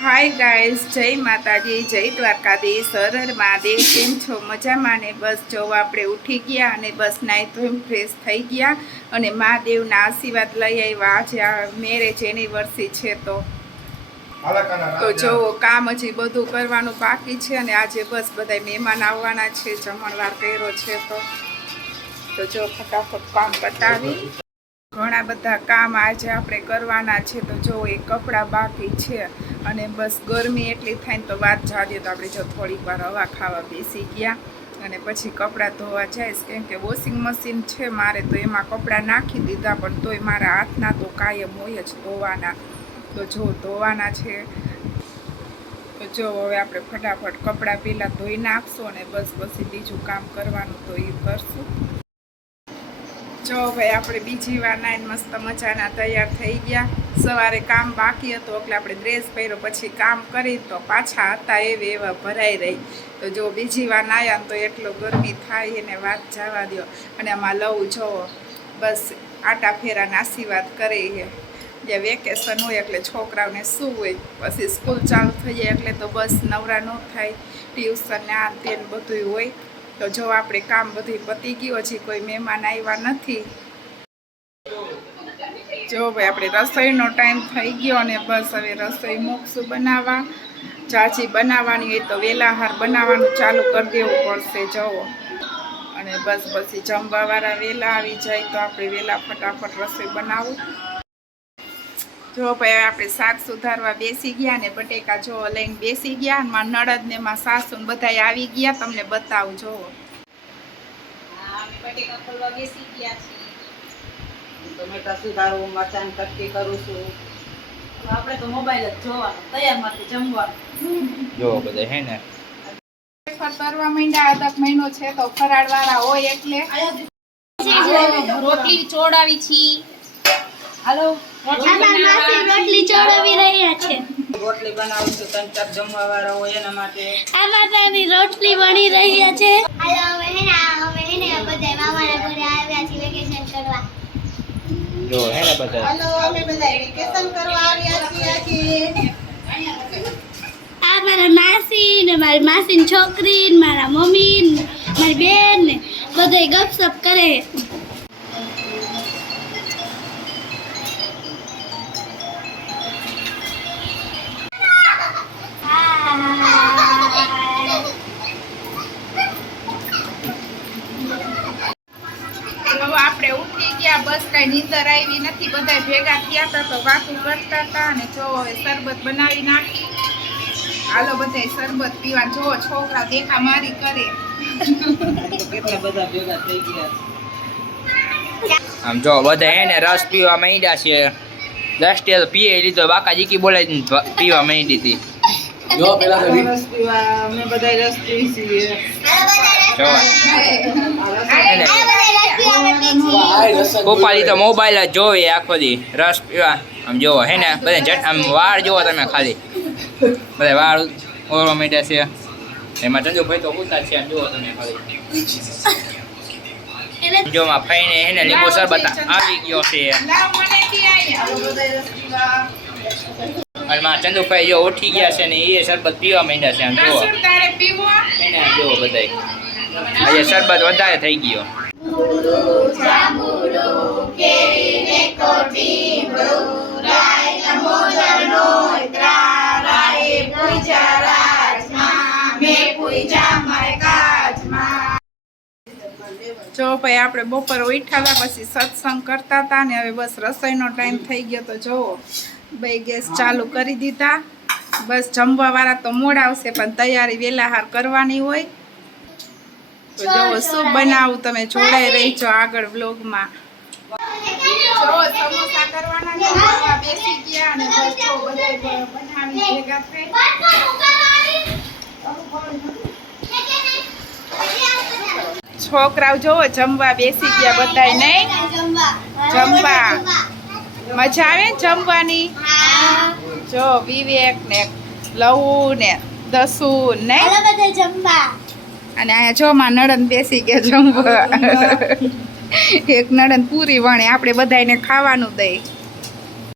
Hi guys, જય માતાજી, જય દ્વારકાધીશ, હર હર મહાદેવ. કેમ છો? મજામાં ને? બસ જો આપણે ઉઠી ગયા અને બસ નાહી ધોઈને ફ્રેશ થઈ ગયા અને મહાદેવના આશીર્વાદ લઈ આવ્યા. આજે આ મેરેજ એનિવર્સરી છે તો જો કામ હજી બધું કરવાનું બાકી છે અને આજે બસ બધા મહેમાન આવવાના છે, જમણવાર કર્યો છે તો જો ફટાફટ કામ પતાવી. ઘણા બધા કામ આજે આપણે કરવાના છે તો જો એ કપડાં બાકી છે અને બસ ગરમી એટલી થાય ને તો વાત જાડીએ તો આપણે જો થોડીક વાર હવા ખાવા બેસી ગયા અને પછી કપડાં ધોવા જઈશ, કેમ કે વોશિંગ મશીન છે મારે તો એમાં કપડાં નાખી દીધા પણ તોય મારા હાથના તો કાયમ હોય જ ધોવાના. તો જો ધોવાના છે તો જો હવે આપણે ફટાફટ કપડાં પહેલાં ધોઈ નાખશું અને બસ પછી બીજું કામ કરવાનું તો એ કરશું. જો ભાઈ આપણે બીજી વાર નાઈને મસ્ત મજાના તૈયાર થઈ ગયા. સવારે કામ બાકી હતું એટલે આપણે ડ્રેસ પહેર્યો, પછી કામ કરી તો પાછા હતા એવા ભરાઈ રહી. તો જો બીજી વાર નાયા તો એટલો ગરમી થાય એને વાત જવા દો. અને આમાં લઉં જો બસ આટા ફેરાના આશીર્વાદ કરે છે. જે વેકેશન હોય એટલે છોકરાઓને શું હોય, પછી સ્કૂલ ચાલુ થઈ જાય એટલે તો બસ નવરા ન થાય, ટ્યુશન ને આ તે બધું હોય. તો જો આપણે કામ બધું પતી ગયું, હજી કોઈ મહેમાન આવ્યા નથી. જો ભાઈ આપણે રસોઈનો ટાઈમ થઈ ગયો અને બસ હવે રસોઈ મૂકશું બનાવવા. ચાચી બનાવવાની હોય તો વેલાહાર બનાવવાનું ચાલુ કરી દેવું પડશે જવો. અને બસ પછી જમવાવાળા વહેલા આવી જાય તો આપણે વહેલા ફટાફટ રસોઈ બનાવું. જો ભાઈ આપણે શાક સુધારવા બેસી ગયા ને બટેકા જો લઈને બેસી ગયા. મારા નળદ ને માં સાસુ બધા આવી ગયા, તમને બતાવું જો. બટેકા ખોલવા બેસી ગયા છે. ટમેટા સુધારું, મરચાં કટકી કરું છું. આપણે તો મોબાઈલ જ જોવાનો, તૈયારમાંથી જમવાનું જો બધા હે ને કરવા માંડ્યા. અડક મહિનો છે તો ફરાળ વાળા હોય એટલે રોટલી ચોડાવી છી. હાલો રોટલી ચોડાવી રહ્યા છે. રોટલી બનાવું છું, 3-4 જમવા વાળા હોય એના માટે. આ માતાની રોટલી બની રહી છે. હાલો અમે હેને બધા મામાના ઘરે આવ્યા છીએ વેકેશન કરવા. જો હે ને બધા હાલો અમે બધા વેકેશન કરવા આવ્યા છીએ. આ મારા માસી ને મારી માસીની છોકરી ને મારા મમ્મી ને મારી બેન ને બધા ગપસપ કરે. આપણે ઉઠી ગયા, બસ કઈ નીંદર આવી નથી. બધા ભેગા થયા હતા તો વાતું કરતા હતા અને જો હવે શરબત બનાવી નાખી. હાલો બધા શરબત પીવા. જો છોકરા દેખા મારી કરે. કેટલા બધા ભેગા થઈ ગયા. આમ જો બધા હે ને રસ પીવા માંડ્યા છે. દસ્ટિયા તો પીએ લીધો, બાકા જીકી બોલાવીને પીવા માંડી હતી. જો પેલા તો રસ પીવા અમે બધા રસ પીવી છીએ. જો ગોપાલી તો મોબાઈલ જ જોવે આખો દી રસ પીવા. આમ જોવો હે ને બધા આમ વાળ જોવો તમે ખાલી, બધા વાળ ઓરવા માંડ્યા છે. એમાં ચંદુભાઈ તો ઉતા છે, આમ જોવો તમે ખાલી. જો માં ફઈને હે ને લીંબુ શરબત આવી ગયો છે. અને માં ચંદુભાઈ જો ઉઠી ગયા છે ને એ શરબત પીવા માંડ્યા છે. આમ જોવો એને જોવો બધા આજે શરબત વધારે થઈ ગયો. જો ભાઈ આપણે બપોર ઉઠાવ્યા પછી સત્સંગ કરતા હતા ને હવે બસ રસોઈનો ટાઈમ થઈ ગયો તો જોવો બે ગેસ ચાલુ કરી દીધા. બસ જમવા વાળા તો મોડા આવશે પણ તૈયારી વેલાહાર કરવાની હોય. તો જો શું બનાવું તમે જોડાઈ રહીજો આગળ વ્લોગમાં. જો સમોસા કરવાના છે, બેસી ગયા અને બસ જો બધા બનાવી ભેગા થઈ. છોકરાઓ જોવો જમવા બેસી ગયા બધા. નહીં જમવા મજા આવે જમવાની. જો વિવેક ને લવ ને દસુ ને અને અહીંયા જો માં નડન બેસી ગયા જમવા. એક નડન પૂરી વણે આપણે બધાને ખાવાનું દઈ.